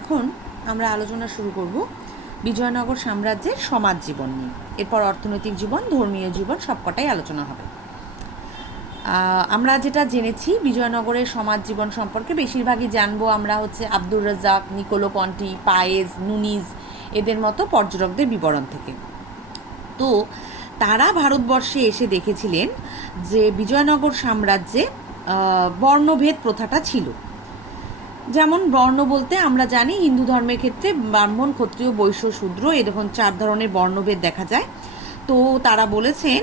এখন আমরা আলোচনা শুরু করব বিজয়নগর সাম্রাজ্যের সমাজ জীবন নিয়ে। এরপর অর্থনৈতিক জীবন, ধর্মীয় জীবন, সবকটাই আলোচনা হবে। আমরা যেটা জেনেছি, বিজয়নগরের সমাজ জীবন সম্পর্কে বেশিরভাগই জানব আমরা হচ্ছে Abdur Razzaq, Niccolo Conti Paes, Nuniz, এদের মতো পর্যটকদের বিবরণ থেকে। তো তারা ভারতবর্ষে এসে দেখেছিলেন যে বিজয়নগর সাম্রাজ্যে বর্ণভেদ প্রথাটা ছিল। যেমন বর্ণ বলতে আমরা জানি হিন্দু ধর্মের ক্ষেত্রে ব্রাহ্মণ, ক্ষত্রিয়, বৈশ্য, শূদ্র, এরকম চার ধরনের বর্ণভেদ দেখা যায়। তো তারা বলেছেন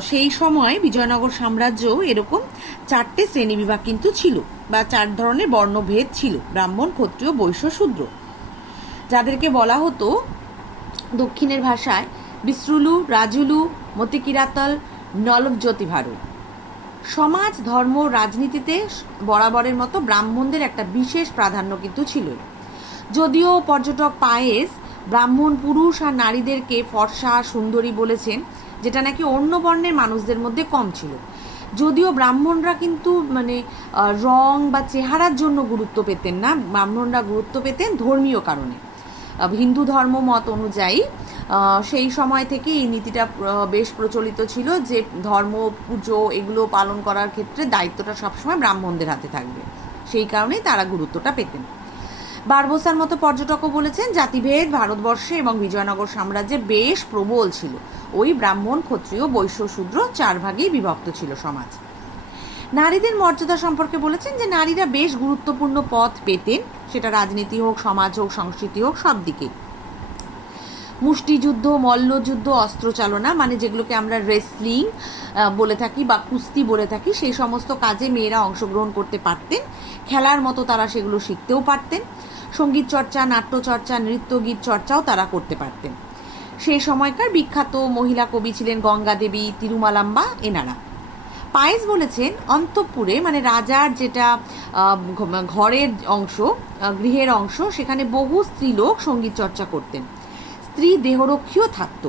সেই সময় বিজয়নগর সাম্রাজ্য এরকম চারটে শ্রেণীবিভাগ কিন্তু ছিল বা চার ধরনের বর্ণভেদ ছিল, ব্রাহ্মণ, ক্ষত্রিয়, বৈশ্য, শূদ্র। যাদেরকে বলা হতো দক্ষিণের ভাষায় বিশ্রুলু, রাজুলু, মতিকিরাতল নলবজ্যোতি ভারত সমাজ, ধর্ম, রাজনীতিতে বরাবরের মতো ব্রাহ্মণদের একটা বিশেষ প্রাধান্য কিন্তু ছিল যদিও পর্যটক পায়েস, ব্রাহ্মণ পুরুষ আর নারীদেরকে ফর্সা, সুন্দরী বলেছেন, যেটা নাকি অন্য বর্ণের মানুষদের মধ্যে কম ছিল। যদিও ব্রাহ্মণরা কিন্তু মানে রং বা চেহারার জন্য গুরুত্ব পেতেন না, ব্রাহ্মণরা গুরুত্ব পেতেন ধর্মীয় কারণে। হিন্দু ধর্ম মত অনুযায়ী সেই সময় থেকে এই নীতিটা বেশ প্রচলিত ছিল যে ধর্ম, পুজো এগুলো পালন করার ক্ষেত্রে দায়িত্বটা সবসময় ব্রাহ্মণদের হাতে থাকবে। সেই কারণেই তারা গুরুত্বটা পেতেন। বারবোসার মতো পর্যটকও বলেছেন, জাতিভেদ ভারতবর্ষে এবং বিজয়নগর সাম্রাজ্যে বেশ প্রবল ছিল। ওই ব্রাহ্মণ, ক্ষত্রিয়, বৈশ্য, শূদ্র চার ভাগেই বিভক্ত ছিল সমাজ। নারীদের মর্যাদা সম্পর্কে বলেছেন যে নারীরা বেশ গুরুত্বপূর্ণ পথ পেতেন। সেটা রাজনীতি হোক, সমাজ হোক, সংস্কৃতি হোক, সব দিকে মুষ্টিযুদ্ধ, মল্লযুদ্ধ, অস্ত্রচালনা মানে যেগুলোকে আমরা রেসলিং বলে থাকি বা কুস্তি বলে থাকি, সেই সমস্ত কাজে মেয়েরা অংশগ্রহণ করতে পারতেন। খেলার মতো তারা সেগুলো শিখতেও পারতেন। সংগীত চর্চা নাট্যচর্চা নৃত্য গীত চর্চাও তারা করতে পারতেন। সেই সময়কার বিখ্যাত মহিলা কবি ছিলেন গঙ্গা দেবী তিরুমালাম্বা, এনারা। পায়েস বলেছেন, অন্তঃপুরে মানে রাজার যেটা ঘরের অংশ গৃহের অংশ, সেখানে বহু স্ত্রীলোক সংগীত চর্চা করতেন। স্ত্রী দেহরক্ষীও থাকতো।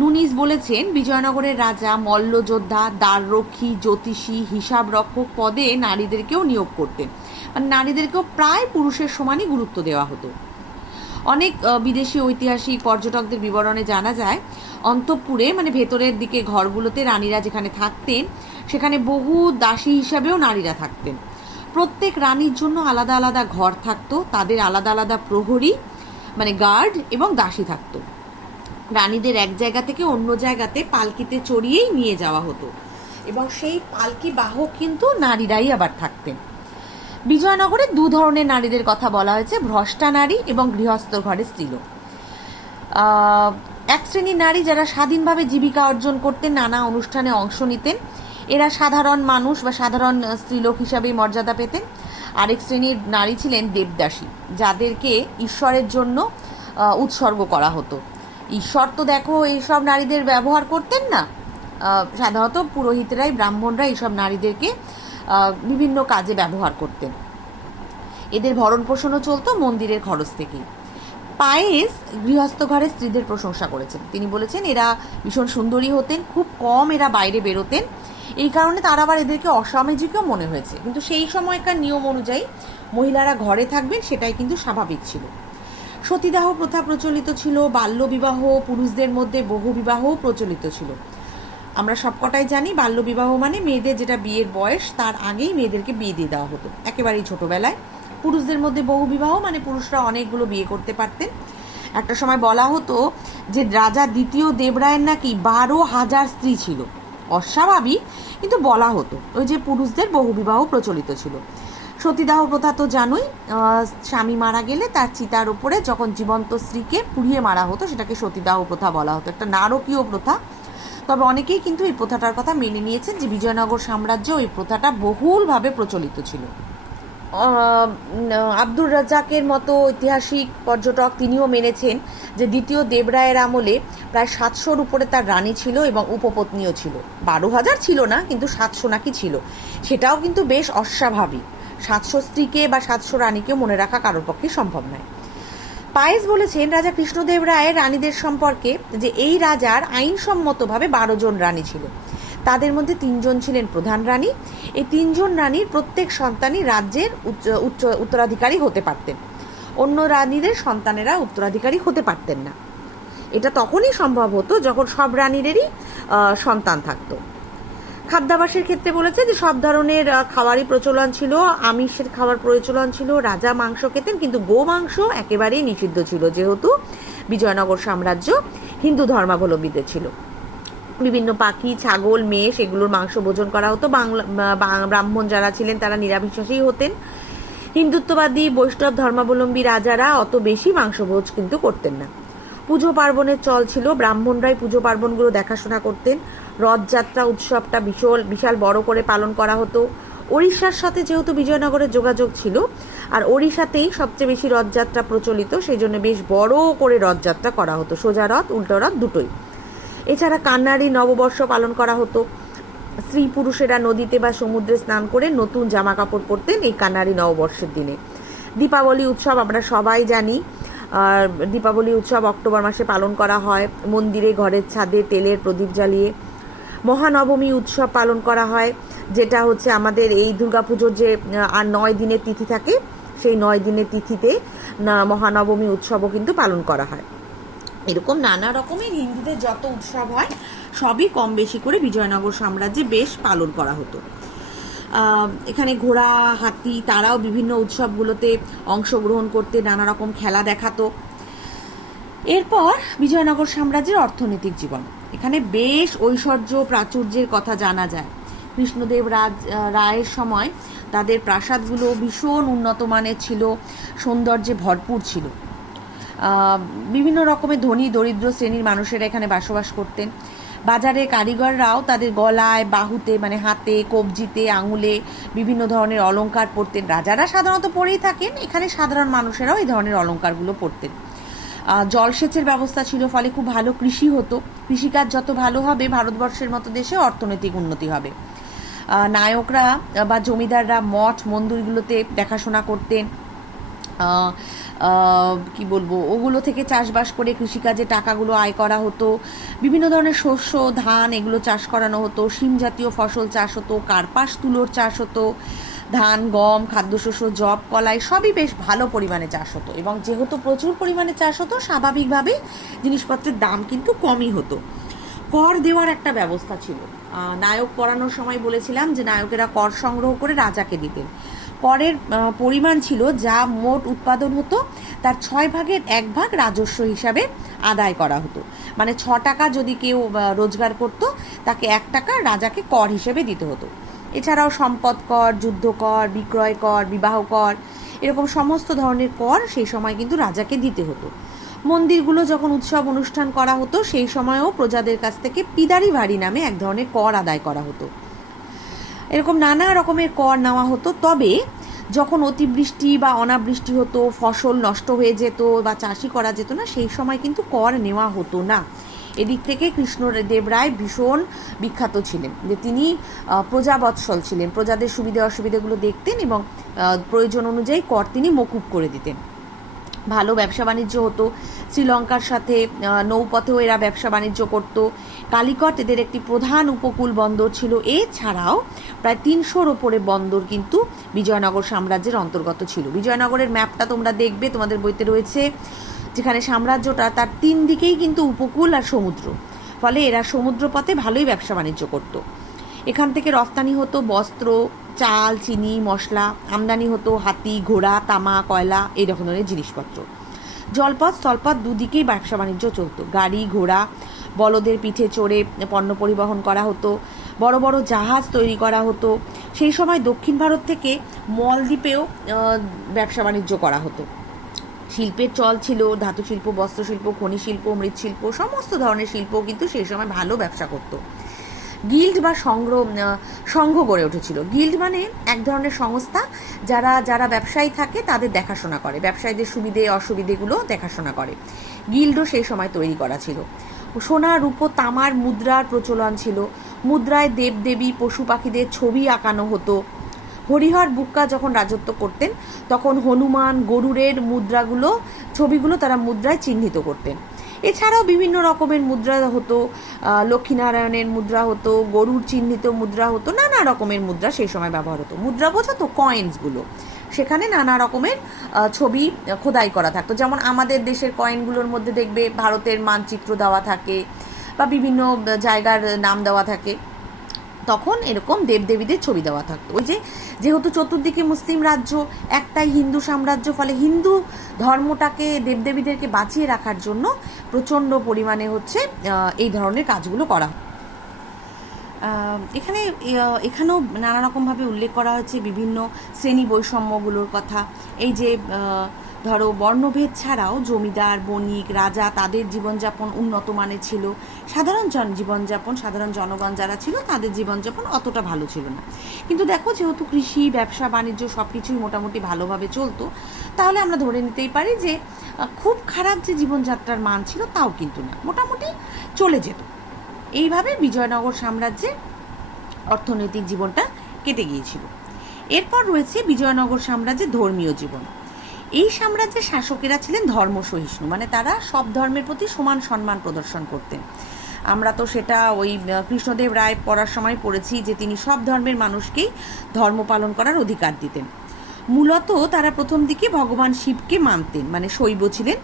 নুনিস বলেছেন, বিজয়নগরের রাজা, মল্লযোদ্ধা, দ্বাররক্ষী, জ্যোতিষী হিসাব রক্ষক পদে নারীদেরকেও নিয়োগ করতেন। মানে নারীদেরকেও প্রায় পুরুষের সমানই গুরুত্ব দেওয়া হতো। অনেক বিদেশি ঐতিহাসিক পর্যটকদের বিবরণে জানা যায়, অন্তঃপুরে মানে ভেতরের দিকে ঘরগুলোতে রানীরা যেখানে থাকতেন, সেখানে বহু দাসী হিসাবেও নারীরা থাকতেন। প্রত্যেক রানীর জন্য আলাদা আলাদা ঘর থাকতো, তাদের আলাদা আলাদা প্রহরী মানে গার্ড এবং দাসী থাকতো। রানীদের এক জায়গা থেকে অন্য জায়গাতে পালকিতে চড়িয়েই নিয়ে যাওয়া হতো এবং সেই পালকি বাহক কিন্তু নারীরাই আবার থাকতেন। বিজয়নগরে দু ধরনের নারীদের কথা বলা হয়েছে, ভ্রষ্টা নারী এবং গৃহস্থ ঘরের স্ত্রীলোক এক শ্রেণির নারী যারা স্বাধীনভাবে জীবিকা অর্জন করতেন, নানা অনুষ্ঠানে অংশ নিতেন, এরা সাধারণ মানুষ বা সাধারণ স্ত্রীলোক হিসাবেই মর্যাদা পেতেন। আরেক শ্রেণির নারী ছিলেন দেবদাসী, যাদেরকে ঈশ্বরের জন্য উৎসর্গ করা হতো। ঈশ্বর তো দেখো এইসব নারীদের ব্যবহার করতেন না। সাধারণত পুরোহিতরাই ব্রাহ্মণরা এইসব নারীদেরকে বিভিন্ন কাজে ব্যবহার করতেন। এদের ভরণ পোষণও চলতো মন্দিরের খরচ থেকেই। পায়েস গৃহস্থ ঘরের স্ত্রীদের প্রশংসা করেছেন। তিনি বলেছেন, এরা ভীষণ সুন্দরী হতেন, খুব কম এরা বাইরে বেরোতেন এই কারণে তার আবার এদেরকে অসামাজিকও মনে হয়েছে। কিন্তু সেই সময়কার নিয়ম অনুযায়ী মহিলারা ঘরে থাকবেন, সেটাই কিন্তু স্বাভাবিক ছিল। সতীদাহ প্রথা প্রচলিত ছিল, বাল্যবিবাহ, পুরুষদের মধ্যে বহু বিবাহও প্রচলিত ছিল। আমরা সবকটাই জানি, বাল্যবিবাহ মানে মেয়েদের যেটা বিয়ের বয়স, তার আগেই মেয়েদেরকে বিয়ে দিয়ে দেওয়া হতো। একেবারেই ছোটোবেলায়। পুরুষদের মধ্যে বহু বিবাহ মানে পুরুষরা অনেকগুলো বিয়ে করতে পারতেন। একটা সময় বলা হতো যে রাজা দ্বিতীয় দেবরায়ের নাকি বারো হাজার স্ত্রী ছিল। অস্বাভাবিক, কিন্তু বলা হতো। ওই যে পুরুষদের বহুবিবাহ প্রচলিত ছিল। সতীদাহ প্রথা তো জানোই স্বামী মারা গেলে তার চিতার উপরে যখন জীবন্ত স্ত্রীকে পুড়িয়ে মারা হতো, সেটাকে সতীদাহ প্রথা বলা হতো। একটা নারকীয় প্রথা। তবে অনেকেই কিন্তু এই প্রথাটার কথা মেনে নিয়েছেন যে বিজয়নগর সাম্রাজ্য ওই প্রথাটা বহুলভাবে প্রচলিত ছিল। আব্দুর রাজ্জাকের মতো ঐতিহাসিক পর্যটক তিনিও মেনেছেন যে দ্বিতীয় দেবরায়ের আমলে প্রায় সাতশোর উপরে তার রানী ছিল এবং উপপত্নীও ছিল। বারো হাজার ছিল না, কিন্তু সাতশো নাকি ছিল। সেটাও কিন্তু বেশ অস্বাভাবিক। সাতশো স্ত্রীকে বা সাতশো রানীকে মনে রাখা কারোর পক্ষে সম্ভব নয়। পায়েস বলেছেন রাজা কৃষ্ণদেব রায়ের রানীদের সম্পর্কে যে এই রাজার আইনসম্মতভাবে বারো জন রানী ছিল। তাদের মধ্যে তিনজন ছিলেন প্রধান রানী। এই তিনজন রানীর প্রত্যেক সন্তানই রাজ্যের উচ্চ উত্তরাধিকারী হতে পারতেন। অন্য রানীদের সন্তানেরা উত্তরাধিকারী হতে পারতেন না। এটা তখনই সম্ভব হতো যখন সব রানীদেরই সন্তান থাকতো। খাদ্যাভাসের ক্ষেত্রে বলেছে যে সব ধরনের খাবারই প্রচলন ছিল, আমিষের খাবার প্রচলন ছিল, রাজা মাংস খেতেন, কিন্তু গো মাংস একেবারেই নিষিদ্ধ ছিল, যেহেতু বিজয়নগর সাম্রাজ্য হিন্দু ধর্মাবলম্বীদের ছিল। বিভিন্ন পাখি, ছাগল মেষ এগুলোর মাংস ভোজন করা হতো। বাংলা ব্রাহ্মণ যারা ছিলেন তারা নিরামিষাসী হতেন। হিন্দুত্ববাদী, বৈষ্ণব ধর্মাবলম্বী রাজারা অত বেশি মাংসভোজ কিন্তু করতেন না। পুজো পার্বণের চল ছিল, ব্রাহ্মণরাই পুজো পার্বণগুলো দেখাশোনা করতেন। রথযাত্রা উৎসবটা বিশাল বিশাল বড় করে পালন করা হতো। ওড়িশার সাথে যেহেতু বিজয়নগরের যোগাযোগ ছিল, আর ওড়িশাতেই সবচেয়ে বেশি রথযাত্রা প্রচলিত, সেই জন্য বেশ বড় করে রথযাত্রা করা হতো। সোজা রথ, উল্টো রথ দুটোই। এছাড়া কান্নারি নববর্ষ পালন করা হতো। স্ত্রী পুরুষেরা নদীতে বা সমুদ্রে স্নান করে নতুন জামা কাপড় পরতেন এই কান্নারি নববর্ষের দিনে। দীপাবলি উৎসব আমরা সবাই জানি। দীপাবলি উৎসব অক্টোবর মাসে পালন করা হয়। মন্দিরে ঘরের ছাদে তেলের প্রদীপ জ্বালিয়ে মহানবমী উৎসব পালন করা হয়, যেটা হচ্ছে আমাদের এই দুর্গাপুজোর যে আর নয় দিনের তিথি থাকে, সেই নয় দিনের তিথিতে মহানবমী উৎসবও কিন্তু পালন করা হয়। এরকম নানা রকমের হিন্দুদের যত উৎসব হয়, সবই কম বেশি করে বিজয়নগর সাম্রাজ্যে বেশ পালন করা হতো। এখানে ঘোড়া, হাতি, তারাও বিভিন্ন উৎসবগুলোতে অংশগ্রহণ করতে নানা রকম খেলা দেখাতো। এরপর বিজয়নগর সাম্রাজ্যের অর্থনৈতিক জীবন। এখানে বেশ ঐশ্বর্য, প্রাচুর্যের কথা জানা যায়। কৃষ্ণদেব রাজ রায়ের সময় তাদের প্রাসাদগুলো ভীষণ উন্নত মানের ছিল, সৌন্দর্যে ভরপুর ছিল। বিভিন্ন রকমের ধনী, দরিদ্র শ্রেণির মানুষেরা এখানে বসবাস করতেন। বাজারে কারিগররাও তাদের গলায়, বাহুতে মানে হাতে, কবজিতে, আঙুলে বিভিন্ন ধরনের অলংকার পরতেন। রাজারা সাধারণত পরেই থাকেন, এখানে সাধারণ মানুষেরাও এই ধরনের অলংকারগুলো পরতেন। জলসেচের ব্যবস্থা ছিল, ফলে খুব ভালো কৃষি হতো। কৃষিকাজ যত ভালো হবে, ভারতবর্ষের মতো দেশে অর্থনৈতিক উন্নতি হবে। নায়করা বা জমিদাররা মঠ, মন্দিরগুলোতে দেখাশোনা করতেন। কি বলব, ওগুলো থেকে চাষবাস করে কৃষিকাজে টাকাগুলো আয় করা হতো। বিভিন্ন ধরনের শস্য, ধান এগুলো চাষ করানো হতো। শিম জাতীয় ফসল চাষ হতো, কার্পাস, তুলোর চাষ হতো। ধান, গম, খাদ্যশস্য জব কলাই সবই বেশ ভালো পরিমাণে চাষ হতো এবং যেহেতু প্রচুর পরিমাণে চাষ হতো, স্বাভাবিকভাবে জিনিসপত্রের দাম কিন্তু কমই হতো। কর দেওয়ার একটা ব্যবস্থা ছিল। নায়ক পড়ানোর সময় বলেছিলাম যে, নায়কেরা কর সংগ্রহ করে রাজাকে দিতেন। করের পরিমাণ ছিল যা মোট উৎপাদন হতো, তার ছয় ভাগের এক ভাগ রাজস্ব হিসাবে আদায় করা হতো। মানে ছ টাকা যদি কেউ রোজগার করত, তাকে এক টাকা রাজাকে কর হিসেবে দিতে হতো। এছাড়াও সম্পদ কর, যুদ্ধ কর, বিক্রয় কর, বিবাহ কর, এরকম সমস্ত ধরনের কর সেই সময় কিন্তু রাজাকে দিতে হতো। মন্দিরগুলো যখন উৎসব অনুষ্ঠান করা হতো, সেই সময়ও প্রজাদের কাছ থেকে পিদারি ভাড়ি নামে এক ধরনের কর আদায় করা হতো। এরকম নানা রকমের কর নেওয়া হতো, তবে যখন অতিবৃষ্টি বা অনাবৃষ্টি হতো, ফসল নষ্ট হয়ে যেত বা চাষি করা যেত না, সেই সময় কিন্তু কর নেওয়া হতো না। এদিক থেকে কৃষ্ণদেব রায় ভীষণ বিখ্যাত ছিলেন যে তিনি প্রজাবৎসল ছিলেন। প্রজাদের সুবিধা অসুবিধাগুলো দেখতেন এবং প্রয়োজন অনুযায়ী কর তিনি মকুব করে দিতেন। ভালো ব্যবসা বাণিজ্য হতো। শ্রীলঙ্কার সাথে নৌপথেও এরা ব্যবসা বাণিজ্য করত। কালিকট এদের একটি প্রধান উপকূল বন্দর ছিল। এছাড়াও প্রায় তিনশোর ওপরে বন্দর কিন্তু বিজয়নগর সাম্রাজ্যের অন্তর্গত ছিল। বিজয়নগরের ম্যাপটা তোমরা দেখবে, তোমাদের বইতে রয়েছে, যেখানে সাম্রাজ্যটা তার তিন দিকেই কিন্তু উপকূল আর সমুদ্র। ফলে এরা সমুদ্রপথে ভালোই ব্যবসা বাণিজ্য করতো। এখান থেকে রফতানি হতো বস্ত্র চাল, চিনি, মশলা, আমদানি হতো হাতি, ঘোড়া, তামা, কয়লা, এই রকম ধরনের জিনিসপত্র। জলপথ, স্থলপথ দুদিকেই ব্যবসা বাণিজ্য চলতো। গাড়ি, ঘোড়া, বলদের পিঠে চড়ে পণ্য পরিবহন করা হতো, বড় বড় জাহাজ তৈরি করা হতো। সেই সময় দক্ষিণ ভারত থেকে মলদ্বীপেও ব্যবসা বাণিজ্য করা হতো। শিল্পের চল ছিল ধাতু শিল্প বস্ত্রশিল্প খনি শিল্প মৃৎশিল্প, সমস্ত ধরনের শিল্প কিন্তু সেই সময় ভালো ব্যবসা করতো। গিল্ড বা সংগ্রহ সংঘ গড়ে উঠেছিল। গিল্ড মানে এক ধরনের সংস্থা যারা যারা ব্যবসায়ী থাকে তাদের দেখাশোনা করে। ব্যবসায়ীদের সুবিধে, অসুবিধেগুলো দেখাশোনা করে। গিল্ডও সেই সময় তৈরি করা ছিল। সোনা, রূপো, তামার মুদ্রার প্রচলন ছিল। মুদ্রায় দেবদেবী, পশু পাখিদের ছবি আঁকানো হতো। হরিহর বুক্কা যখন রাজত্ব করতেন, তখন হনুমান গরুরের মুদ্রাগুলো, ছবিগুলো তারা মুদ্রায় চিহ্নিত করতেন। এছাড়াও বিভিন্ন রকমের মুদ্রা হতো লক্ষ্মীনারায়ণের মুদ্রা হতো, গরুর চিহ্নিত মুদ্রা হতো, নানা রকমের মুদ্রা সেই সময় ব্যবহার হতো। মুদ্রা বোঝা তো কয়েন্সগুলো সেখানে নানা রকমের ছবি খোদাই করা থাকতো। যেমন আমাদের দেশের কয়েনগুলোর মধ্যে দেখবে ভারতের মানচিত্র দেওয়া থাকে বা বিভিন্ন জায়গার নাম দেওয়া থাকে। তখন এরকম দেবদেবীদের ছবি দেওয়া থাকতো। ওই যে, যেহেতু চতুর্দিকে মুসলিম রাজ্য, একটাই হিন্দু সাম্রাজ্য, ফলে হিন্দু ধর্মটাকে দেবদেবীদেরকে বাঁচিয়ে রাখার জন্য প্রচণ্ড পরিমাণে হচ্ছে এই ধরনের কাজগুলো করা এখানে এখানেও নানা রকমভাবে উল্লেখ করা হয়েছে বিভিন্ন শ্রেণি বৈষম্যগুলোর কথা। এই যে ধরো, বর্ণভেদ ছাড়াও জমিদার, বণিক, রাজা তাদের জীবনযাপন উন্নত মানের ছিল। সাধারণ জন জীবনযাপন, সাধারণ জনগণ যারা ছিল তাদের জীবনযাপন অতটা ভালো ছিল না। কিন্তু দেখো, যেহেতু কৃষি, ব্যবসা, বাণিজ্য সব কিছুই মোটামুটি ভালোভাবে চলতো, তাহলে আমরা ধরে নিতেই পারি যে খুব খারাপ যে জীবনযাত্রার মান ছিল তাও কিন্তু না। মোটামুটি চলে যেত। এইভাবে বিজয়নগর সাম্রাজ্যে অর্থনৈতিক জীবনটা কেটে গিয়েছিল। এরপর রয়েছে বিজয়নগর সাম্রাজ্যের ধর্মীয় জীবন। এই সাম্রাজ্যের শাসকেরা ছিলেন ধর্ম সহিষ্ণু মানে তারা সব ধর্মের প্রতি সমান সম্মান প্রদর্শন করতেন। আমরা তো সেটা ওই কৃষ্ণদেব রায় পড়ার সময় পড়েছি যে তিনি সব ধর্মের মানুষকেই ধর্ম পালন করার অধিকার দিতেন। মূলত তারা প্রথম দিকে ভগবান শিবকে মানতেন মানে শৈব ছিলেন।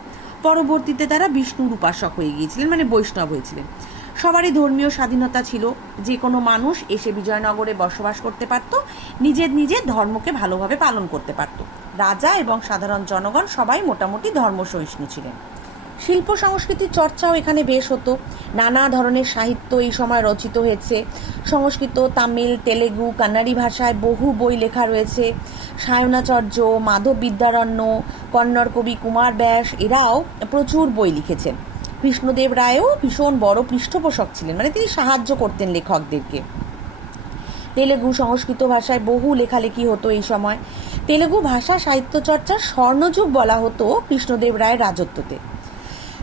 পরবর্তীতে তারা বিষ্ণুর উপাসক হয়ে গিয়েছিলেন মানে বৈষ্ণব হয়েছিলেন। সবারই ধর্মীয় স্বাধীনতা ছিল। যে কোনো মানুষ এসে বিজয়নগরে বসবাস করতে পারত, নিজের নিজের ধর্মকে ভালোভাবে পালন করতে পারত। রাজা এবং সাধারণ জনগণ সবাই মোটামুটি ধর্ম সহিষ্ণু ছিলেন। শিল্প সংস্কৃতির চর্চাও এখানে বেশ হতো। নানা ধরনের সাহিত্য এই সময় রচিত হয়েছে। সংস্কৃত, তামিল, তেলেগু কান্নাড়ি ভাষায় বহু বই লেখা রয়েছে। সায়নাচার্য, মাধব বিদ্যারণ্য, কন্নড় কবি কুমার ব্যাস, এরাও প্রচুর বই লিখেছেন। কৃষ্ণদেব রায়ও ভীষণ বড় পৃষ্ঠপোষক ছিলেন। মানে তিনি সাহায্য করতেন লেখকদেরকে। তেলেগু সংস্কৃত ভাষায় বহু লেখালেখি হতো এই সময়। তেলেগু ভাষা সাহিত্য চর্চার স্বর্ণযুগ বলা হতো কৃষ্ণদেব রায়ের রাজত্বতে।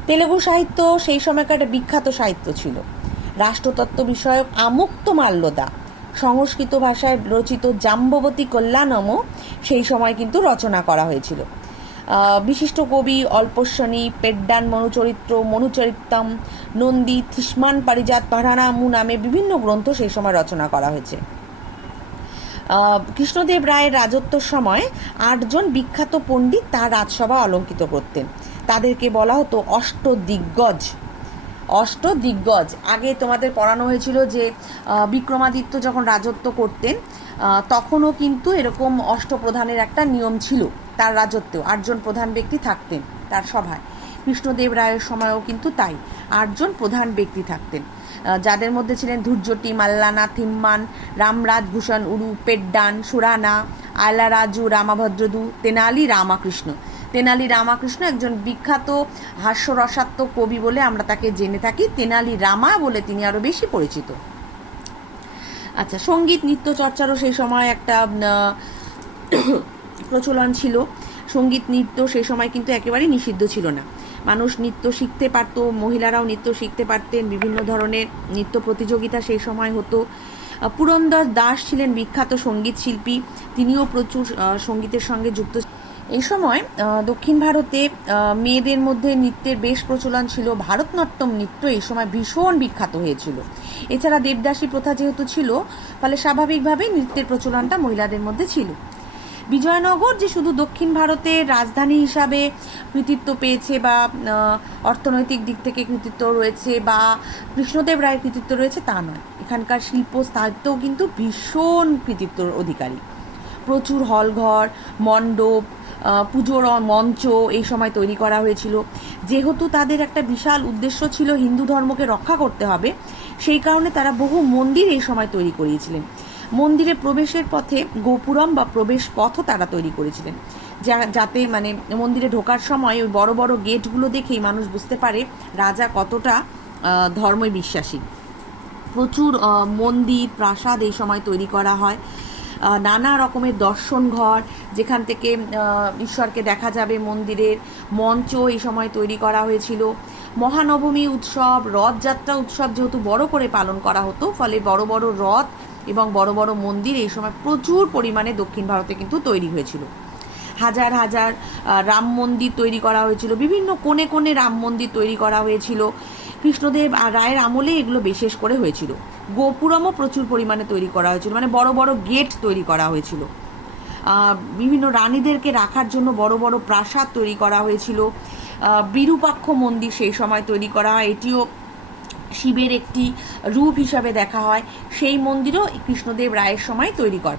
তেলেগু সাহিত্য সেই সময়কার একটা বিখ্যাত সাহিত্য ছিল। রাষ্ট্রতত্ত্ব বিষয়ক আমুক্ত মাল্যদা, সংস্কৃত ভাষায় রচিত জাম্ববতী কল্যাণমও সেই সময় কিন্তু রচনা করা হয়েছিল। বিশিষ্ট কবি অল্পস্বনী পেড্ডান মনুচরিত্র, মনুচরিত্তম, নন্দী, থিসমান, পারিজাত পাহারানামু নামে বিভিন্ন গ্রন্থ সেই সময় রচনা করা হয়েছে। কৃষ্ণদেব রায়ের রাজত্বর সময় আটজন বিখ্যাত পণ্ডিত তার রাজসভা অলঙ্কিত করতেন। তাদেরকে বলা হতো অষ্টদিগ্গজ। অষ্টদিগ্গজ। আগে তোমাদের পড়ানো হয়েছিল যে বিক্রমাদিত্য যখন রাজত্ব করতেন তখনও কিন্তু এরকম অষ্টপ্রধানের একটা নিয়ম ছিল তার রাজত্বেও। আটজন প্রধান ব্যক্তি থাকতেন তার সভায়। কৃষ্ণদেব রায়ের সময়ও কিন্তু তাই। আটজন প্রধান ব্যক্তি থাকতেন। যাদের মধ্যে ছিলেন ধূর্যটি মাল্লানা, থিম্মান, রামরাজ ভূষণ, উরু, পেড্ডান, সুরানা আয়লারাজু রামাভদ্রদু, তেনালি রামাকৃষ্ণ। তেনালি রামাকৃষ্ণ একজন বিখ্যাত হাস্যরসাত্মক কবি বলে আমরা তাকে জেনে থাকি। তেনালি রামা বলে তিনি আরও বেশি পরিচিত। আচ্ছা সংগীত, নৃত্য চর্চারও সেই সময় একটা প্রচলন ছিল। সংগীত, নৃত্য সেই সময় কিন্তু একেবারেই নিষিদ্ধ ছিল না। মানুষ নৃত্য শিখতে পারত, মহিলারাও নৃত্য শিখতে পারতেন, বিভিন্ন ধরনের নৃত্য প্রতিযোগিতা সেই সময় হতো। পুরন্দর দাস ছিলেন বিখ্যাত সংগীত শিল্পী, তিনিও প্রচুর সঙ্গীতের সঙ্গে যুক্ত এই সময় দক্ষিণ ভারতে মেয়েদের মধ্যে নৃত্যের বেশ প্রচলন ছিল। ভারতনাট্যম নৃত্য এই সময় ভীষণ বিখ্যাত হয়েছিল। এছাড়া দেবদাসী প্রথা যেহেতু ছিল, ফলে স্বাভাবিকভাবেই নৃত্যের প্রচলনটা মহিলাদের মধ্যে ছিল। বিজয়নগর, যে শুধু দক্ষিণ ভারতের রাজধানী হিসাবে কৃতিত্ব পেয়েছে বা অর্থনৈতিক দিক থেকে কৃতিত্ব রয়েছে বা কৃষ্ণদেব রায়ের কৃতিত্ব রয়েছে, তা নয়। এখানকার শিল্প স্থাপত্যও কিন্তু ভীষণ কৃতিত্বর অধিকারী। প্রচুর হলঘর, মণ্ডপ পুজোর মঞ্চ এই সময় তৈরি করা হয়েছিল। যেহেতু তাদের একটা বিশাল উদ্দেশ্য ছিল হিন্দু ধর্মকে রক্ষা করতে হবে, সেই কারণে তারা বহু মন্দির এই সময় তৈরি করিয়েছিলেন। মন্দিরে প্রবেশের পথে গোপুরম বা প্রবেশ পথও তারা তৈরি করেছিলেন। যা, যাতে মানে মন্দিরে ঢোকার সময় ওই বড় বড় গেটগুলো দেখেই মানুষ বুঝতে পারে রাজা কতটা ধর্মে বিশ্বাসী। প্রচুর মন্দির, প্রাসাদ এই সময় তৈরি করা হয়। নানা রকমের দর্শন ঘর, যেখান থেকে ঈশ্বরকে দেখা যাবে মন্দিরের মঞ্চ এই সময় তৈরি করা হয়েছিল। মহানবমী উৎসব, রথযাত্রা উৎসব যেহেতু বড় করে পালন করা হতো, ফলে বড় বড় রথ এবং বড় বড় মন্দির এই সময় প্রচুর পরিমাণে দক্ষিণ ভারতে কিন্তু তৈরি হয়েছিল। হাজার হাজার রাম মন্দির তৈরি করা হয়েছিল, বিভিন্ন কোণে কোণে রাম মন্দির তৈরি করা হয়েছিল। কৃষ্ণদেব আর রায়ের আমলে এগুলো বিশেষ করে হয়েছিল। গোপুরমও প্রচুর পরিমাণে তৈরি করা হয়েছিল মানে বড় বড় গেট তৈরি করা হয়েছিল। বিভিন্ন রানীদেরকে রাখার জন্য বড় বড় প্রাসাদ তৈরি করা হয়েছিল। বিরূপাক্ষ মন্দির সেই সময় তৈরি করা হয়, এটিও শিবের একটি রূপ হিসাবে দেখা হয়। সেই মন্দিরও কৃষ্ণদেব রায়ের সময় তৈরি কর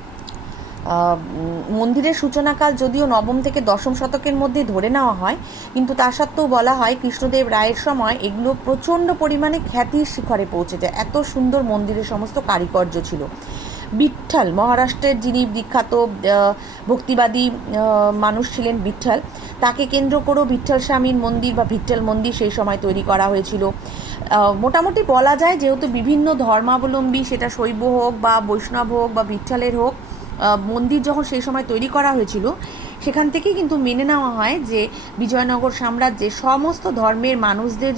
মন্দিরের সূচনাকাল যদিও নবম থেকে দশম শতকের মধ্যে ধরে নেওয়া হয়, কিন্তু তা সত্ত্বেও বলা হয় কৃষ্ণদেব রায়ের সময় এগুলো প্রচণ্ড পরিমাণে খ্যাতির শিখরে পৌঁছে যায় এত সুন্দর মন্দিরের সমস্ত কারিকর্য ছিল। বিঠ্ঠল মহারাষ্ট্রের যিনি বিখ্যাত ভক্তিবাদী মানুষ ছিলেন বিঠ্ঠল তাকে কেন্দ্র করেও বিঠ্ঠল স্বামীর মন্দির বা বিঠ্ঠল মন্দির সেই সময় তৈরি করা হয়েছিল। মোটামুটি বলা যায় যেহেতু বিভিন্ন ধর্মাবলম্বী, সেটা শৈব হোক বা বৈষ্ণব হোক বা বিঠ্ঠলের হোক মন্দির যখন সেই সময় তৈরি করা হয়েছিল সেখান থেকেই কিন্তু মেনে নেওয়া হয় যে বিজয়নগর সাম্রাজ্যে সমস্ত ধর্মের মানুষদের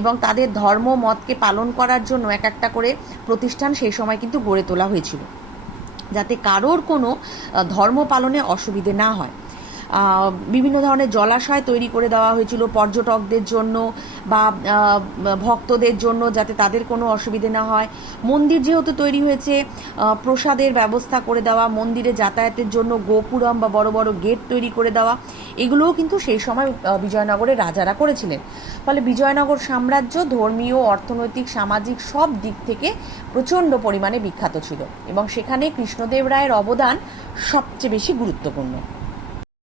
এবং তাদের ধর্ম মতকে পালন করার জন্য এক একটা করে প্রতিষ্ঠান সেই সময় কিন্তু গড়ে তোলা হয়েছিল। যাতে কারোর কোনো ধর্ম পালনে অসুবিধে না হয়। বিভিন্ন ধরনের জলাশয় তৈরি করে দেওয়া হয়েছিল পর্যটকদের জন্য বা ভক্তদের জন্য যাতে তাদের কোনো অসুবিধে না হয়। মন্দির যেহেতু তৈরি হয়েছে প্রসাদের ব্যবস্থা করে দেওয়া, মন্দিরে যাতায়াতের জন্য গোপুরম বা বড় বড় গেট তৈরি করে দেওয়া, এগুলোও কিন্তু সেই সময় বিজয়নগরের রাজারা করেছিলেন। ফলে বিজয়নগর সাম্রাজ্য ধর্মীয়, অর্থনৈতিক, সামাজিক সব দিক থেকে প্রচণ্ড পরিমাণে বিখ্যাত ছিল এবং সেখানে কৃষ্ণদেব রায়ের অবদান সবচেয়ে বেশি গুরুত্বপূর্ণ।